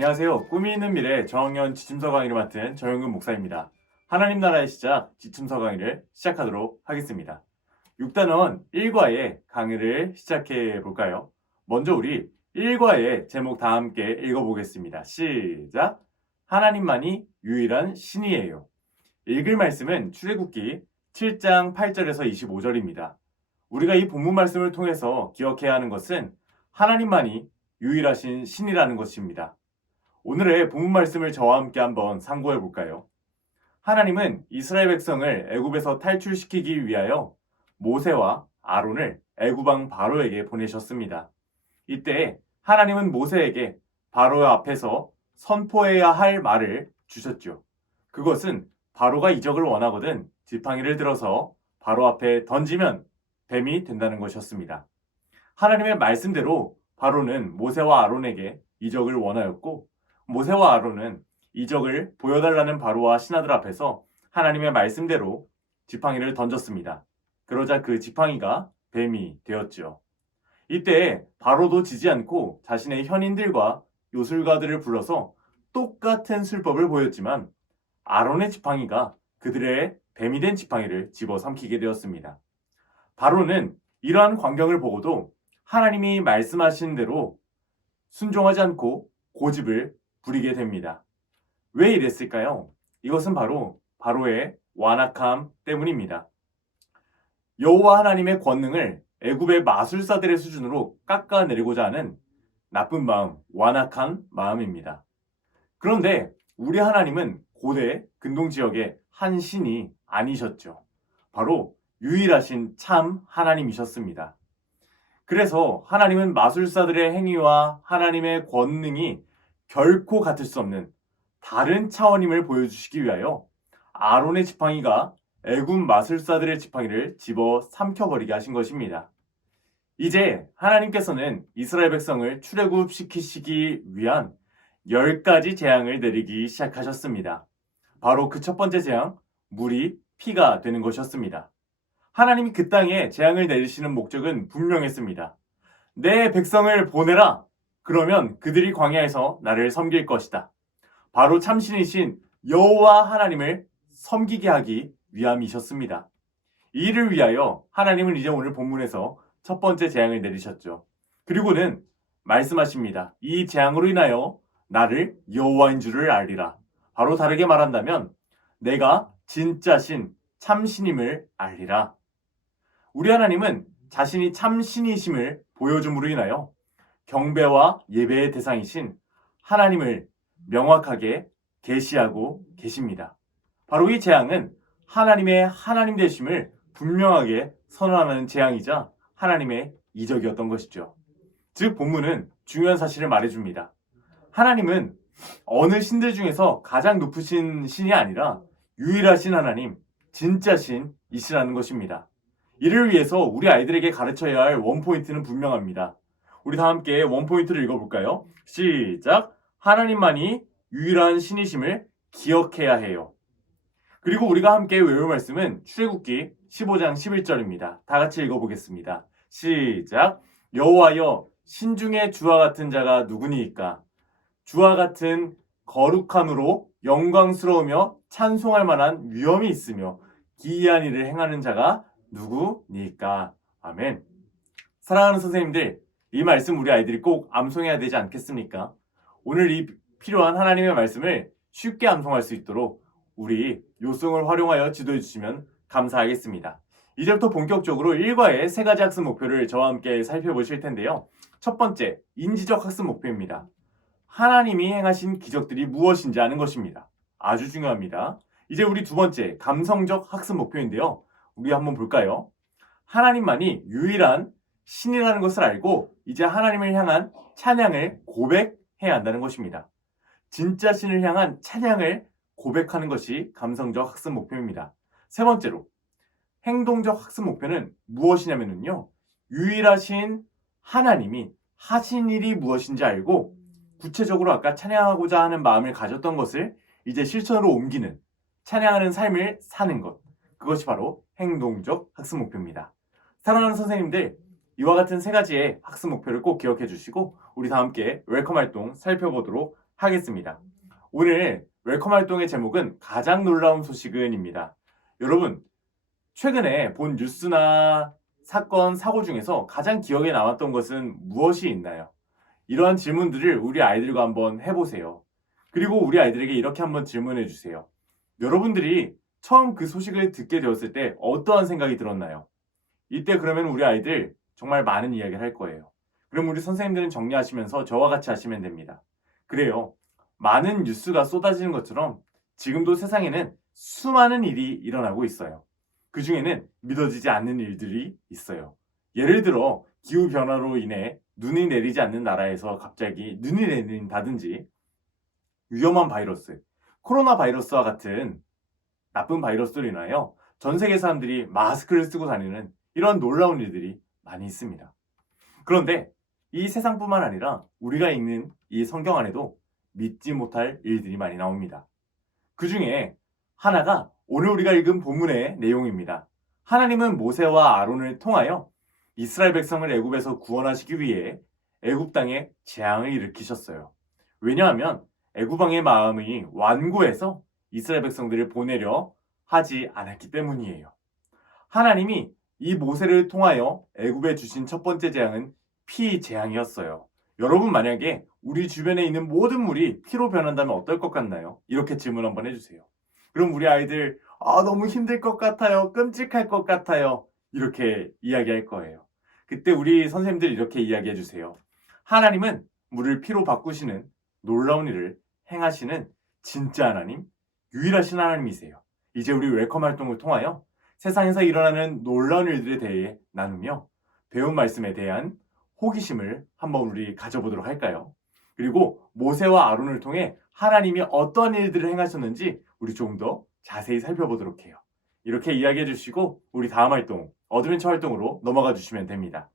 안녕하세요. 꿈이 있는 미래 정학년 지침서 강의를 맡은 정영근 목사입니다. 하나님 나라의 시작 지침서 강의를 시작하도록 하겠습니다. 6단원 1과의 강의를 시작해 볼까요? 먼저 우리 1과의 제목 다 함께 읽어보겠습니다. 시작! 하나님만이 유일한 신이에요. 읽을 말씀은 출애굽기 7장 8절에서 25절입니다. 우리가 이 본문 말씀을 통해서 기억해야 하는 것은 하나님만이 유일하신 신이라는 것입니다. 오늘의 본문 말씀을 저와 함께 한번 상고해 볼까요? 하나님은 이스라엘 백성을 애굽에서 탈출시키기 위하여 모세와 아론을 애굽 왕 바로에게 보내셨습니다. 이때 하나님은 모세에게 바로 앞에서 선포해야 할 말을 주셨죠. 그것은 바로가 이적을 원하거든 지팡이를 들어서 바로 앞에 던지면 뱀이 된다는 것이었습니다. 하나님의 말씀대로 바로는 모세와 아론에게 이적을 원하였고 모세와 아론은 이적을 보여달라는 바로와 신하들 앞에서 하나님의 말씀대로 지팡이를 던졌습니다. 그러자 그 지팡이가 뱀이 되었죠. 이때 바로도 지지 않고 자신의 현인들과 요술가들을 불러서 똑같은 술법을 보였지만 아론의 지팡이가 그들의 뱀이 된 지팡이를 집어삼키게 되었습니다. 바로는 이러한 광경을 보고도 하나님이 말씀하신 대로 순종하지 않고 고집을 부리게 됩니다. 왜 이랬을까요? 이것은 바로 바로의 완악함 때문입니다. 여호와 하나님의 권능을 애굽의 마술사들의 수준으로 깎아내리고자 하는 나쁜 마음, 완악한 마음입니다. 그런데 우리 하나님은 고대 근동 지역의 한 신이 아니셨죠. 바로 유일하신 참 하나님이셨습니다. 그래서 하나님은 마술사들의 행위와 하나님의 권능이 결코 같을 수 없는 다른 차원임을 보여주시기 위하여 아론의 지팡이가 애굽 마술사들의 지팡이를 집어 삼켜버리게 하신 것입니다. 이제 하나님께서는 이스라엘 백성을 출애굽시키시기 위한 10가지 재앙을 내리기 시작하셨습니다. 바로 그 첫 번째 재앙, 물이 피가 되는 것이었습니다. 하나님이 그 땅에 재앙을 내리시는 목적은 분명했습니다. 내 백성을 보내라! 그러면 그들이 광야에서 나를 섬길 것이다. 바로 참신이신 여호와 하나님을 섬기게 하기 위함이셨습니다. 이 일을 위하여 하나님은 이제 오늘 본문에서 첫 번째 재앙을 내리셨죠. 그리고는 말씀하십니다. 이 재앙으로 인하여 나를 여호와인 줄을 알리라. 바로 다르게 말한다면 내가 진짜 신, 참신임을 알리라. 우리 하나님은 자신이 참신이심을 보여줌으로 인하여 경배와 예배의 대상이신 하나님을 명확하게 계시하고 계십니다. 바로 이 재앙은 하나님의 하나님 되심을 분명하게 선언하는 재앙이자 하나님의 이적이었던 것이죠. 즉 본문은 중요한 사실을 말해줍니다. 하나님은 어느 신들 중에서 가장 높으신 신이 아니라 유일하신 하나님, 진짜 신이시라는 것입니다. 이를 위해서 우리 아이들에게 가르쳐야 할 원포인트는 분명합니다. 우리 다 함께 원포인트를 읽어볼까요? 시작! 하나님만이 유일한 신이심을 기억해야 해요. 그리고 우리가 함께 외울 말씀은 출애굽기 15장 11절입니다. 다 같이 읽어보겠습니다. 시작! 여호와여, 신중에 주와 같은 자가 누구니이까? 주와 같은 거룩함으로 영광스러우며 찬송할 만한 위엄이 있으며 기이한 일을 행하는 자가 누구니까? 아멘. 사랑하는 선생님들, 이 말씀 우리 아이들이 꼭 암송해야 되지 않겠습니까? 오늘 이 필요한 하나님의 말씀을 쉽게 암송할 수 있도록 우리 요송을 활용하여 지도해 주시면 감사하겠습니다. 이제부터 본격적으로 1과의 3가지 학습 목표를 저와 함께 살펴보실 텐데요. 첫 번째, 인지적 학습 목표입니다. 하나님이 행하신 기적들이 무엇인지 아는 것입니다. 아주 중요합니다. 이제 우리 두 번째, 감성적 학습 목표인데요. 우리 한번 볼까요? 하나님만이 유일한 신이라는 것을 알고 이제 하나님을 향한 찬양을 고백해야 한다는 것입니다. 진짜 신을 향한 찬양을 고백하는 것이 감성적 학습 목표입니다. 세 번째로 행동적 학습 목표는 무엇이냐면요. 유일하신 하나님이 하신 일이 무엇인지 알고 구체적으로 아까 찬양하고자 하는 마음을 가졌던 것을 이제 실천으로 옮기는 찬양하는 삶을 사는 것. 그것이 바로 행동적 학습 목표입니다. 사랑하는 선생님들, 이와 같은 3가지의 학습 목표를 꼭 기억해 주시고 우리 다 함께 웰컴 활동 살펴보도록 하겠습니다. 오늘 웰컴 활동의 제목은 가장 놀라운 소식은입니다. 여러분, 최근에 본 뉴스나 사건, 사고 중에서 가장 기억에 남았던 것은 무엇이 있나요? 이러한 질문들을 우리 아이들과 한번 해보세요. 그리고 우리 아이들에게 이렇게 한번 질문해 주세요. 여러분들이 처음 그 소식을 듣게 되었을 때 어떠한 생각이 들었나요? 이때 그러면 우리 아이들 정말 많은 이야기를 할 거예요. 그럼 우리 선생님들은 정리하시면서 저와 같이 하시면 됩니다. 그래요. 많은 뉴스가 쏟아지는 것처럼 지금도 세상에는 수많은 일이 일어나고 있어요. 그 중에는 믿어지지 않는 일들이 있어요. 예를 들어 기후변화로 인해 눈이 내리지 않는 나라에서 갑자기 눈이 내린다든지 위험한 바이러스, 코로나 바이러스와 같은 나쁜 바이러스로 인하여 전 세계 사람들이 마스크를 쓰고 다니는 이런 놀라운 일들이 많이 있습니다. 그런데 이 세상뿐만 아니라 우리가 읽는 이 성경 안에도 믿지 못할 일들이 많이 나옵니다. 그 중에 하나가 오늘 우리가 읽은 본문의 내용입니다. 하나님은 모세와 아론을 통하여 이스라엘 백성을 애굽에서 구원하시기 위해 애굽 땅에 재앙을 일으키셨어요. 왜냐하면 애굽 왕의 마음이 완고해서 이스라엘 백성들을 보내려 하지 않았기 때문이에요. 하나님이 이 모세를 통하여 애굽에 주신 첫 번째 재앙은 피 재앙이었어요. 여러분 만약에 우리 주변에 있는 모든 물이 피로 변한다면 어떨 것 같나요? 이렇게 질문 한번 해주세요. 그럼 우리 아이들 너무 힘들 것 같아요. 끔찍할 것 같아요. 이렇게 이야기할 거예요. 그때 우리 선생님들 이렇게 이야기해 주세요. 하나님은 물을 피로 바꾸시는 놀라운 일을 행하시는 진짜 하나님, 유일하신 하나님이세요. 이제 우리 웰컴 활동을 통하여 세상에서 일어나는 놀라운 일들에 대해 나누며 배운 말씀에 대한 호기심을 한번 우리 가져보도록 할까요? 그리고 모세와 아론을 통해 하나님이 어떤 일들을 행하셨는지 우리 조금 더 자세히 살펴보도록 해요. 이렇게 이야기해 주시고 우리 다음 활동, 어드벤처 활동으로 넘어가 주시면 됩니다.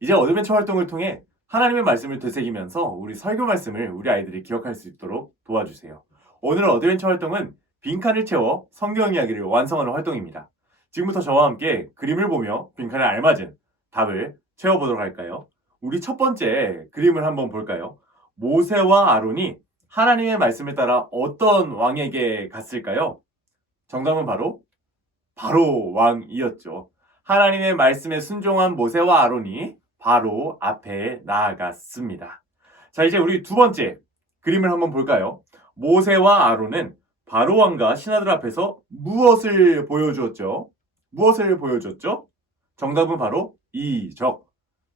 이제 어드벤처 활동을 통해 하나님의 말씀을 되새기면서 우리 설교 말씀을 우리 아이들이 기억할 수 있도록 도와주세요. 오늘 어드벤처 활동은 빈칸을 채워 성경 이야기를 완성하는 활동입니다. 지금부터 저와 함께 그림을 보며 빈칸에 알맞은 답을 채워보도록 할까요? 우리 첫 번째 그림을 한번 볼까요? 모세와 아론이 하나님의 말씀을 따라 어떤 왕에게 갔을까요? 정답은 바로 왕이었죠. 하나님의 말씀에 순종한 모세와 아론이 바로 앞에 나아갔습니다. 자, 이제 우리 두 번째 그림을 한번 볼까요? 모세와 아론은 바로 왕과 신하들 앞에서 무엇을 보여주었죠? 무엇을 보여줬죠? 정답은 바로 이적,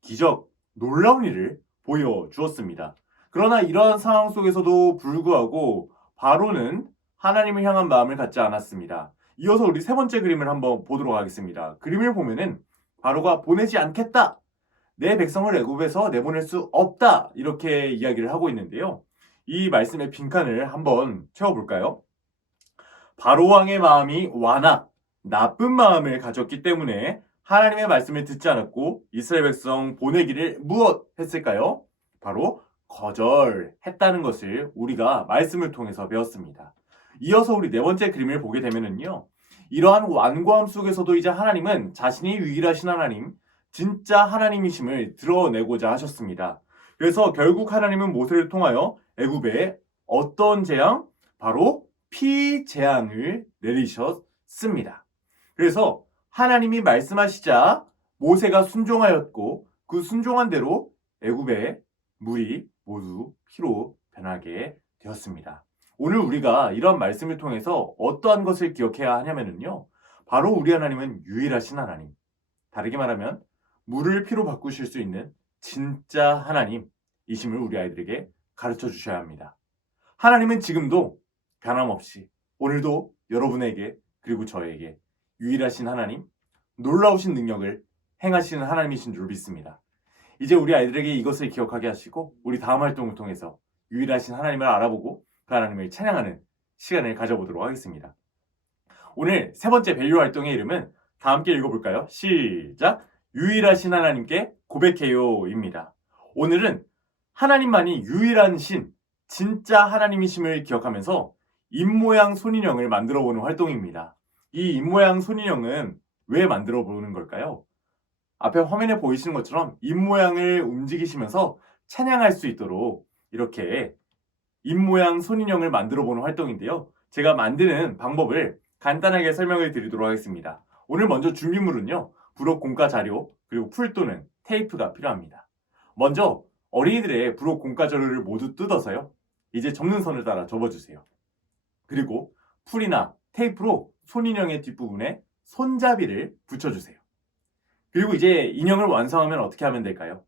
기적, 놀라운 일을 보여주었습니다. 그러나 이러한 상황 속에서도 불구하고 바로는 하나님을 향한 마음을 갖지 않았습니다. 이어서 우리 세 번째 그림을 한번 보도록 하겠습니다. 그림을 보면은 바로가 보내지 않겠다. 내 백성을 애굽에서 내보낼 수 없다. 이렇게 이야기를 하고 있는데요. 이 말씀의 빈칸을 한번 채워볼까요? 바로 왕의 마음이 완악, 나쁜 마음을 가졌기 때문에 하나님의 말씀을 듣지 않았고 이스라엘 백성 보내기를 무엇 했을까요? 바로 거절했다는 것을 우리가 말씀을 통해서 배웠습니다. 이어서 우리 네 번째 그림을 보게 되면은요. 이러한 완고함 속에서도 이제 하나님은 자신이 유일하신 하나님, 진짜 하나님이심을 드러내고자 하셨습니다. 그래서 결국 하나님은 모세를 통하여 애굽에 어떤 재앙? 바로 피 재앙을 내리셨습니다. 그래서 하나님이 말씀하시자 모세가 순종하였고 그 순종한 대로 애굽의 물이 모두 피로 변하게 되었습니다. 오늘 우리가 이런 말씀을 통해서 어떠한 것을 기억해야 하냐면요. 바로 우리 하나님은 유일하신 하나님. 다르게 말하면 물을 피로 바꾸실 수 있는 진짜 하나님이심을 우리 아이들에게 가르쳐 주셔야 합니다. 하나님은 지금도 변함없이 오늘도 여러분에게 그리고 저에게 유일하신 하나님, 놀라우신 능력을 행하시는 하나님이신 줄 믿습니다. 이제 우리 아이들에게 이것을 기억하게 하시고 우리 다음 활동을 통해서 유일하신 하나님을 알아보고 그 하나님을 찬양하는 시간을 가져보도록 하겠습니다. 오늘 세 번째 밸류 활동의 이름은 다 함께 읽어볼까요? 시작! 유일하신 하나님께 고백해요입니다. 오늘은 하나님만이 유일한 신, 진짜 하나님이심을 기억하면서 입모양 손인형을 만들어 보는 활동입니다. 이 입모양 손인형은 왜 만들어 보는 걸까요? 앞에 화면에 보이시는 것처럼 입모양을 움직이시면서 찬양할 수 있도록 이렇게 입모양 손인형을 만들어 보는 활동인데요. 제가 만드는 방법을 간단하게 설명을 드리도록 하겠습니다. 오늘 먼저 준비물은요. 부록 공과 자료, 그리고 풀 또는 테이프가 필요합니다. 먼저 어린이들의 부록 공과 자료를 모두 뜯어서요. 이제 접는 선을 따라 접어주세요. 그리고 풀이나 테이프로 손인형의 뒷부분에 손잡이를 붙여주세요. 그리고 이제 인형을 완성하면 어떻게 하면 될까요?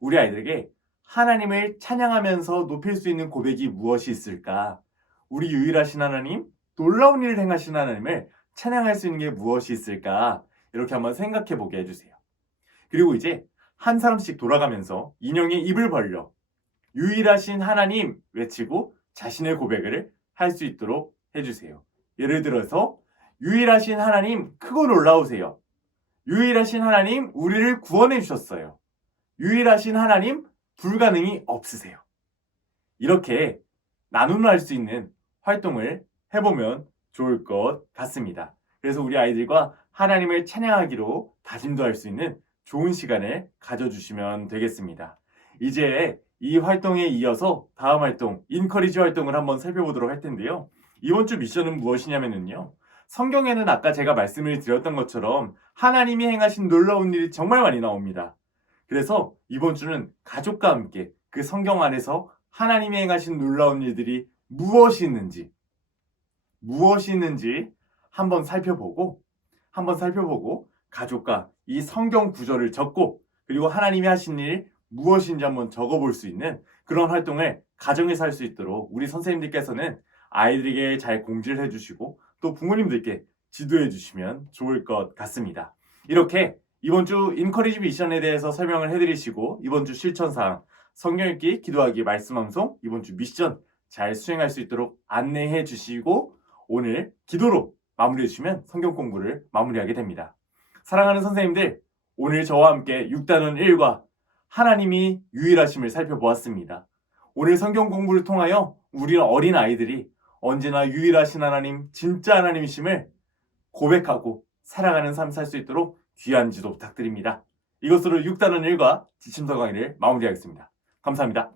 우리 아이들에게 하나님을 찬양하면서 높일 수 있는 고백이 무엇이 있을까? 우리 유일하신 하나님, 놀라운 일을 행하신 하나님을 찬양할 수 있는 게 무엇이 있을까? 이렇게 한번 생각해 보게 해주세요. 그리고 이제 한 사람씩 돌아가면서 인형의 입을 벌려 유일하신 하나님 외치고 자신의 고백을 할 수 있도록 해주세요. 예를 들어서 유일하신 하나님 크고 놀라우세요. 유일하신 하나님 우리를 구원해 주셨어요. 유일하신 하나님 불가능이 없으세요. 이렇게 나눔할 수 있는 활동을 해보면 좋을 것 같습니다. 그래서 우리 아이들과 하나님을 찬양하기로 다짐도 할 수 있는 좋은 시간을 가져주시면 되겠습니다. 이제 이 활동에 이어서 다음 활동, 인커리지 활동을 한번 살펴보도록 할 텐데요. 이번 주 미션은 무엇이냐면요. 성경에는 아까 제가 말씀을 드렸던 것처럼 하나님이 행하신 놀라운 일이 정말 많이 나옵니다. 그래서 이번 주는 가족과 함께 그 성경 안에서 하나님이 행하신 놀라운 일들이 무엇이 있는지 한번 살펴보고 가족과 이 성경 구절을 적고 그리고 하나님이 하신 일 무엇인지 한번 적어볼 수 있는 그런 활동을 가정에서 할 수 있도록 우리 선생님들께서는 아이들에게 잘 공지를 해주시고 또 부모님들께 지도해 주시면 좋을 것 같습니다. 이렇게 이번 주 인커리지 미션에 대해서 설명을 해드리시고 이번 주 실천사항, 성경 읽기, 기도하기, 말씀함송 이번 주 미션 잘 수행할 수 있도록 안내해 주시고 오늘 기도로 마무리해 주시면 성경 공부를 마무리하게 됩니다. 사랑하는 선생님들, 오늘 저와 함께 6단원 1과 하나님이 유일하심을 살펴보았습니다. 오늘 성경 공부를 통하여 우리 어린 아이들이 언제나 유일하신 하나님, 진짜 하나님이심을 고백하고 살아가는 삶 살 수 있도록 귀한 지도 부탁드립니다. 이것으로 6단원 1과 지침서 강의를 마무리하겠습니다. 감사합니다.